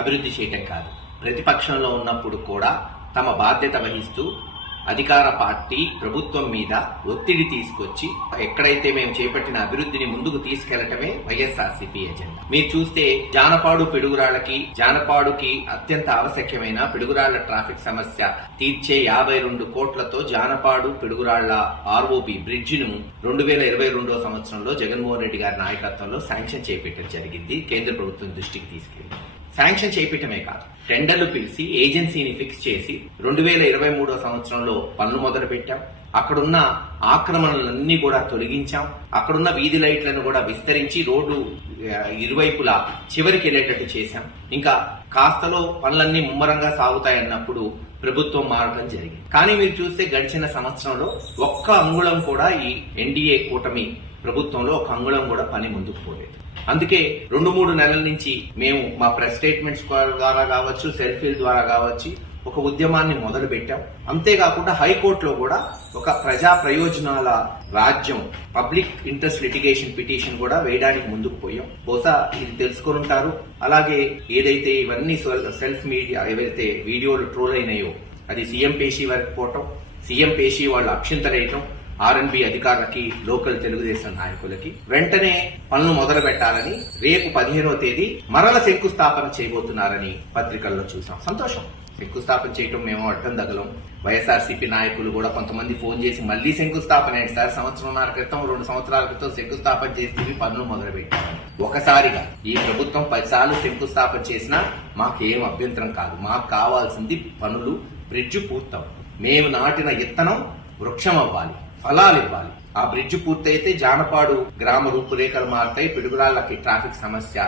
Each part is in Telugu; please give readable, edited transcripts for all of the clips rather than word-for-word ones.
అభివృద్ధి చేయటం కాదు. ప్రతిపక్షంలో ఉన్నప్పుడు కూడా తమ బాధ్యత వహిస్తూ అధికార పార్టీ ప్రభుత్వం మీద ఒత్తిడి తీసుకొచ్చి ఎక్కడైతే మేము చేపట్టిన అభివృద్ధిని ముందుకు తీసుకెళ్లటమే వైఎస్ఆర్సీపీ ఎజెండా. మీరు చూస్తే జానపాడు జానపాడుకి అత్యంత ఆవశ్యకమైన పిడుగురాళ్ల ట్రాఫిక్ సమస్య తీర్చే 52 కోట్లతో జానపాడు పిడుగురాళ్ల ఆర్ఓబి బ్రిడ్జ్ ను 2022 సంవత్సరంలో జగన్మోహన్ రెడ్డి గారి నాయకత్వంలో శాంక్షన్ చేపట్టడం జరిగింది. కేంద్ర ప్రభుత్వం దృష్టికి తీసుకెళ్లి శాంక్షన్ చేయటమే కాదు, టెండర్లు పిలిచి ఏజెన్సీని ఫిక్స్ చేసి 2023 సంవత్సరంలో పనులు మొదలు పెట్టాం. అక్కడున్న ఆక్రమణలన్నీ కూడా తొలగించాం. అక్కడున్న వీధి లైట్లను కూడా విస్తరించి రోడ్డు ఇరువైపులా చివరికి వెళ్లేటట్టు చేశాం. ఇంకా కాస్తలో పనులన్నీ ముమ్మరంగా సాగుతాయన్నప్పుడు ప్రభుత్వం మారడం జరిగింది. కానీ మీరు చూస్తే గడిచిన సంవత్సరంలో ఒక్క అంగుళం కూడా ఈ ఎన్డీఏ కూటమి ప్రభుత్వంలో ఒక అంగుళం కూడా పని ముందుకు పోలేదు. అందుకే 2-3 నెలల నుంచి మేము మా ప్రెస్ స్టేట్మెంట్స్ ద్వారా కావచ్చు, సెల్ఫీల ద్వారా కావచ్చు ఒక ఉద్యమాన్ని మొదలు పెట్టాం. అంతేకాకుండా హైకోర్టులో కూడా ఒక ప్రజా ప్రయోజనాల రాజ్యం పబ్లిక్ ఇంట్రెస్ట్ లిటిగేషన్ పిటిషన్ కూడా వేయడానికి ముందుకు పోయాం. బహుశా ఇది తెలుసుకొని ఉంటారు. అలాగే ఏదైతే ఇవన్నీ సెల్ఫ్ మీడియా ఏవైతే వీడియోలు ట్రోల్ అయినాయో అది సీఎం పేషీ వరకు పోవటం, సీఎం పేషీ వాళ్ళు అక్షింతలేయటం, ఆర్ఎన్బి అధికారులకి, లోకల్ తెలుగుదేశం నాయకులకి వెంటనే పనులు మొదలు పెట్టాలని రేపు 15వ తేదీ మరల శంకుస్థాపన చేయబోతున్నారని పత్రికల్లో చూసాం. సంతోషం. శంకుస్థాపన చేయటం మేము అడ్డం తగలం. వైఎస్ఆర్సీపీ నాయకులు కూడా కొంతమంది ఫోన్ చేసి మళ్లీ శంకుస్థాపన అయింది సార్, 1.5 సంవత్సరాల క్రితం 2 సంవత్సరాల క్రితం శంకుస్థాపన చేసి పనులు మొదలు పెట్టారు. ఒకసారిగా ఈ ప్రభుత్వం 10 సార్లు శంకుస్థాపన చేసినా మాకేం అభ్యంతరం కాదు. మాకు కావాల్సింది పనులు, బ్రిడ్జ్ పూర్తం. మేము నాటిన ఇత్తనం వృక్షం అవ్వాలి, ఫలాలు ఇవ్వాలి. ఆ బ్రిడ్జ్ పూర్తయితే జానపాడు గ్రామ రూపురేఖలు మారుతాయి, పిడుగురాళ్లకి ట్రాఫిక్ సమస్య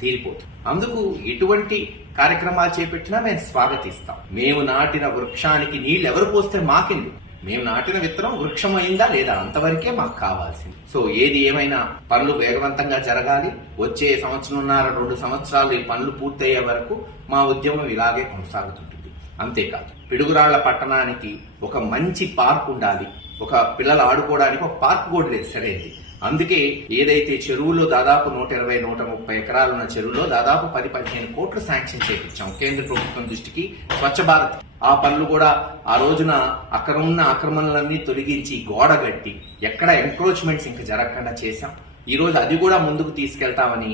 తీరిపోతుంది. అందుకు ఎటువంటి కార్యక్రమాలు చేపట్టినా మేము స్వాగతిస్తాం. మేము నాటిన వృక్షానికి నీళ్లు ఎవరు పోస్తే మాకెందుకు? మేము నాటిన విత్తనం వృక్షం అయిందా లేదా అంతవరకే మాకు కావాల్సింది. సో ఏది ఏమైనా పనులు వేగవంతంగా జరగాలి. వచ్చే 1.5-2 సంవత్సరాలు ఈ పనులు పూర్తయ్యే వరకు మా ఉద్యమం ఇలాగే కొనసాగుతుంటుంది. అంతేకాదు, పిడుగురాళ్ల పట్టణానికి ఒక మంచి పార్క్ ఉండాలి. ఒక పిల్లలు ఆడుకోవడానికి ఒక పార్క్ కూడా లేదు సరైనది. అందుకే ఏదైతే చెరువులో దాదాపు 120-130 ఎకరాలున్న చెరువులో దాదాపు 10-15 కోట్లు శాంక్షన్ చేయించాం కేంద్ర ప్రభుత్వం దృష్టికి. స్వచ్ఛ భారత్ ఆ పనులు కూడా ఆ రోజున అక్కడ ఉన్న ఆక్రమణలన్నీ తొలగించి గోడ గట్టి ఎక్కడ ఎంక్రోచ్మెంట్స్ ఇంకా జరగకుండా చేశాం. ఈ రోజు అది కూడా ముందుకు తీసుకెళ్తామని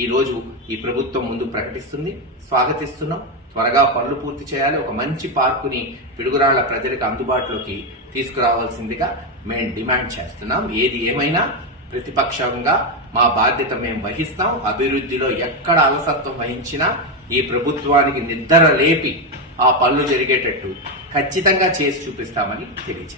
ఈ రోజు ఈ ప్రభుత్వం ముందు ప్రకటిస్తుంది. స్వాగతిస్తున్నాం. త్వరగా పనులు పూర్తి చేయాలి. ఒక మంచి పార్కుని పిడుగురాళ్ల ప్రజలకు అందుబాటులోకి తీసుకురావాల్సిందిగా మేము డిమాండ్ చేస్తున్నాం. ఏది ఏమైనా ప్రతిపక్షంగా మా బాధ్యత మేము వహిస్తాం. అభివృద్ధిలో ఎక్కడ అలసత్వం వహించినా ఈ ప్రభుత్వానికి నిద్ర లేపి ఆ పనులు జరిగేటట్టు ఖచ్చితంగా చేసి చూపిస్తామని తెలియజేస్తాం.